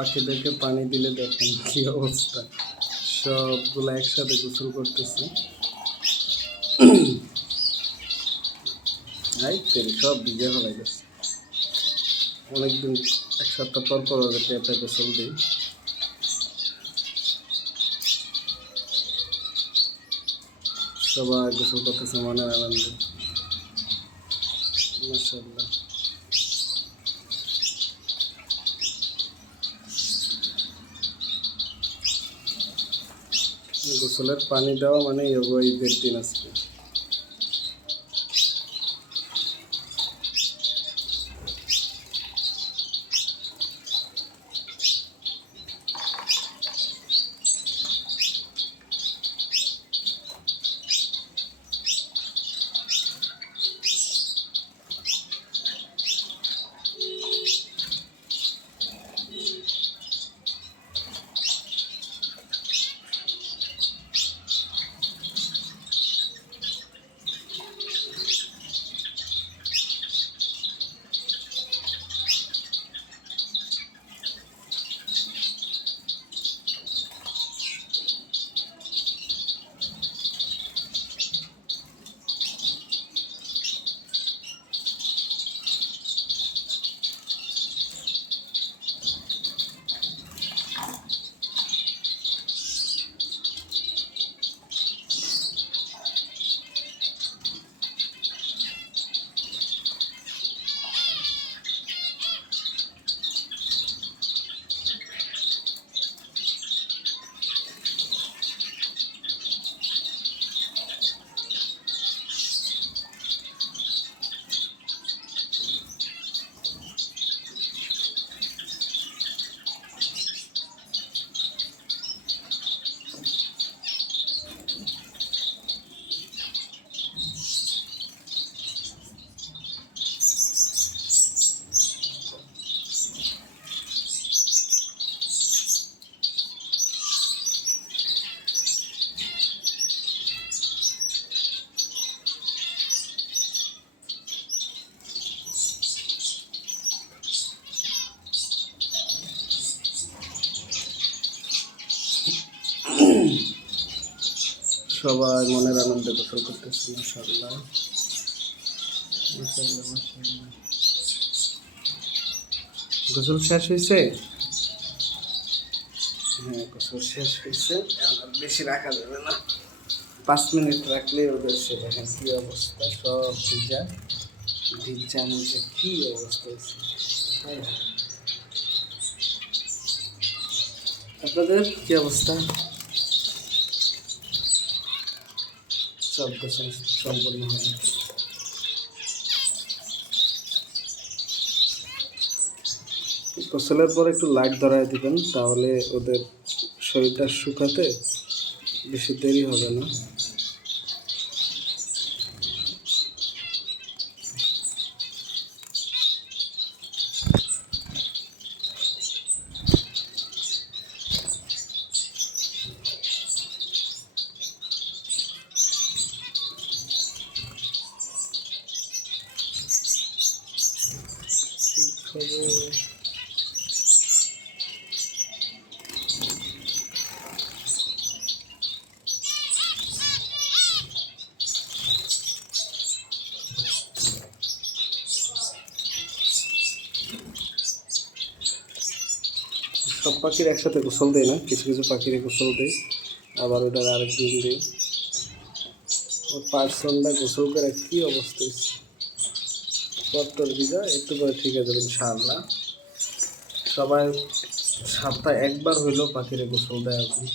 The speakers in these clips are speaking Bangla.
পাখিদেরকে পানি দিলে দেখেন কি অবস্থা। সবগুলো একসাথে গোসল করতেছে। সব ভিজে ফেলাই গেছে অনেকদিন এক সপ্তাহ পর পর ওদের পেঁপে গোসল দিই। সবাই গোসল করতেছে মনের আনন্দে। মাসাল্লাহ গোসলের পানি দেওয়া মানে ঈদের দিন আজকে। সবাই মনের আনন্দে গোসল করতেছে মাসাল্লাহ। গোসল শেষ হয়েছে? হ্যাঁ গোসল শেষ হয়েছে। বেশি রাখা যাবে না। পাঁচ মিনিট ওদের দেখেন কি অবস্থা, সব কি অবস্থা। আপনাদের কি অবস্থা? গোসল সম্পূর্ণ হবে। গোসলের পর একটু লাইট ধরায় দিবেন, তাহলে ওদের শরীরটা শুকাতে বেশি দেরি হবে না। সব পাখির একসাথে গোসল দেয় না, কিছু কিছু পাখির গোসল দেয়, আবার ওটার আরেক দিন দেয়। ওর পার্সনটা গোসল করে কী অবস্থা হয়েছে? পত্তর ভিজা একটু পরে ঠিক আছে, ইনশাআল্লাহ। সবাই সপ্তাহে একবার হইলেও পাখিরে গোসল দেয় এখন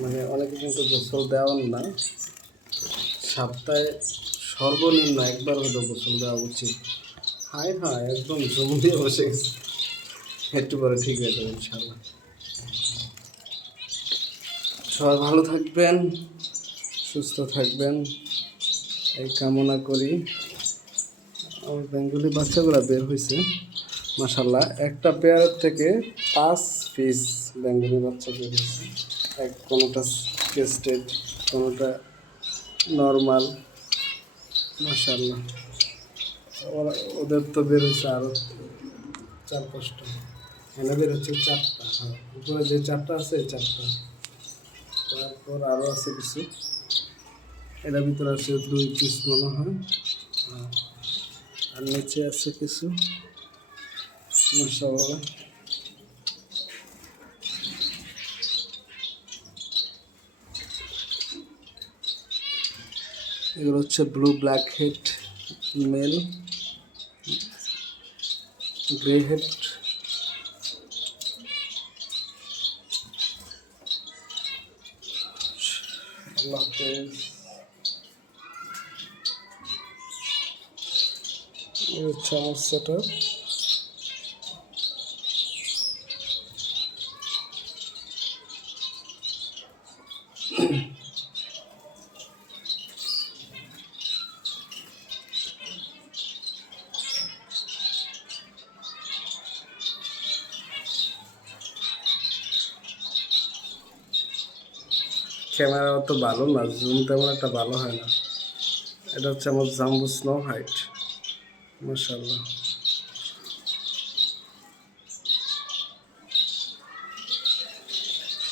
মানে অনেকে কিন্তু গোসল দেওয়ার না। সপ্তাহে সর্বনিম্ন একবার হলেও গোসল দেওয়া উচিত। হায় হায়, একদম জমিয়ে বসে গেছে। একটু পরে ঠিক হয়ে যাবে ইনশাল্লাহ সবাই ভালো থাকবেন, সুস্থ থাকবেন। এই কামনা করি। আমার বেঙ্গলি বাচ্চাগুলো বের হয়েছে মাসাল্লাহ একটা পেয়ার থেকে পাঁচ পিস বেঙ্গলি বাচ্চা বের হয়েছে এক কোনোটা কেস্টেড কোনোটা নর্মাল মাসাল্লাহ ওদের তো বের হয়েছে আরও চার পাঁচটা। এনাদের হচ্ছে চারটা হ্যাঁ। উপরে যে চারটা আছে চারটা। তারপর আরও আছে কিছু। এটার ভিতরে আছে দুই পিস মনে হয়। আর নিচে আছে কিছু। মশালা এগুলো হচ্ছে blue black head male grey head আল্লাহ হাফেজ। এই সেট ক্যামেরা অত ভালো না জুম তেমন একটা ভালো হয় না। এটা হচ্ছে আমার জাম্বু স্নো হাইট। মাসাল্লাহ